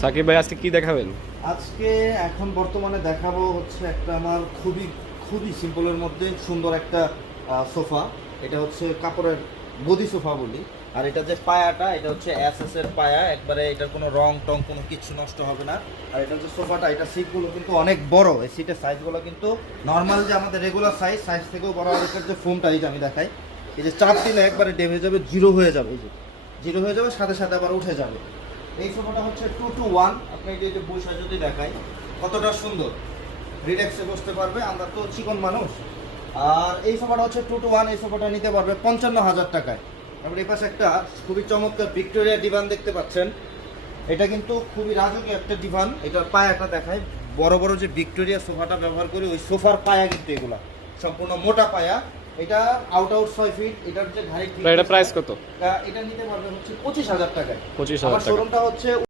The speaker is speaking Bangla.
সাকিব ভাই আজকে কি দেখাবেন? আজকে এখন বর্তমানে দেখাবো হচ্ছে একটা আমার খুবই খুবই সিম্পলের মধ্যে সুন্দর একটা সোফা। এটা হচ্ছে কাপড়ের গদি সোফা বলি। আর এটা যে পায়াটা, এটা হচ্ছে এসএস এর পায়া, একবারে এটার কোনো রং টং কোনো কিছু নষ্ট হবে না। আর এটা যে সোফাটা, এটা সিটগুলো কিন্তু অনেক বড়। এই সিটের সাইজগুলো কিন্তু নর্মাল যে আমাদের রেগুলার সাইজ থেকেও বড়। আর এটার যে ফোমটা, এই যে আমি দেখাই, এই যে চাপ দিলে একবারে ডেমে যাবে, জিরো হয়ে যাবে। এই যে জিরো হয়ে যাবে, সাথে সাথে আবার উঠে যাবে। এই সোফাটা হচ্ছে 2-to-1। আপনি এই যে বসে যদি দেখাই কতটা সুন্দর, রিল্যাক্সে বসতে পারবে। আমরা তো চিকন মানুষ। আর এই সোফাটা হচ্ছে 2-to-1। এই সোফাটা নিতে পারবে 55,000 টাকায়। তারপরে এই পাশে একটা খুবই চমৎকার ভিক্টোরিয়া ডিভান দেখতে পাচ্ছেন। এটা কিন্তু খুবই রাজকীয় একটা ডিভান। এটার পায়াটা দেখায়, বড় বড় যে ভিক্টোরিয়া সোফাটা ব্যবহার করি ওই সোফার পায়া কিন্তু এগুলা সম্পূর্ণ মোটা পায়া। এটা আউট 6 ফিট। এটার যে ঘাড়ি, এটা প্রাইস কত? এটা নিতে পারবে হচ্ছে 25,000 টাকায়। 25,000 টাকা। শোরুমটা হচ্ছে